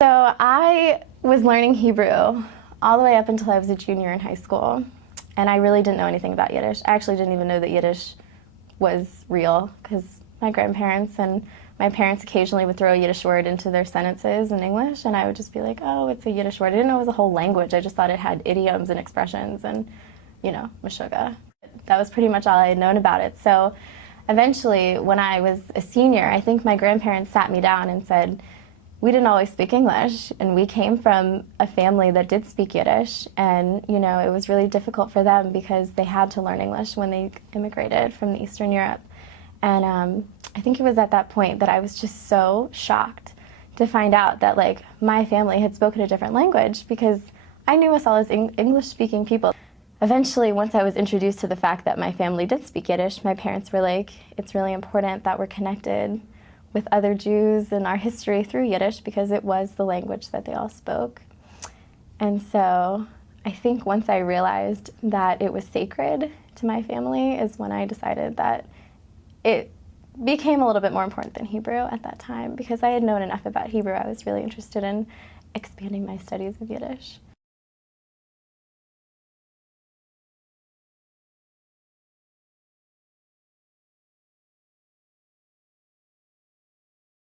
So I was learning Hebrew all the way up until I was a junior in high school, and I really didn't know anything about Yiddish. I actually didn't even know that Yiddish was real, because my grandparents and my parents occasionally would throw a Yiddish word into their sentences in English, and I would just be like, oh, it's a Yiddish word. I didn't know it was a whole language. I just thought it had idioms and expressions and, meshuggah. That was pretty much all I had known about it. So eventually, when I was a senior, I think my grandparents sat me down and said, we didn't always speak English, and we came from a family that did speak Yiddish, and it was really difficult for them because they had to learn English when they immigrated from Eastern Europe. And I think it was at that point that I was just so shocked to find out that my family had spoken a different language, because I knew us all as English-speaking people. Eventually, once I was introduced to the fact that my family did speak Yiddish, my parents were like, it's really important that we're connected with other Jews and our history through Yiddish, because it was the language that they all spoke. And so I think once I realized that it was sacred to my family is when I decided that it became a little bit more important than Hebrew at that time, because I had known enough about Hebrew. I was really interested in expanding my studies of Yiddish.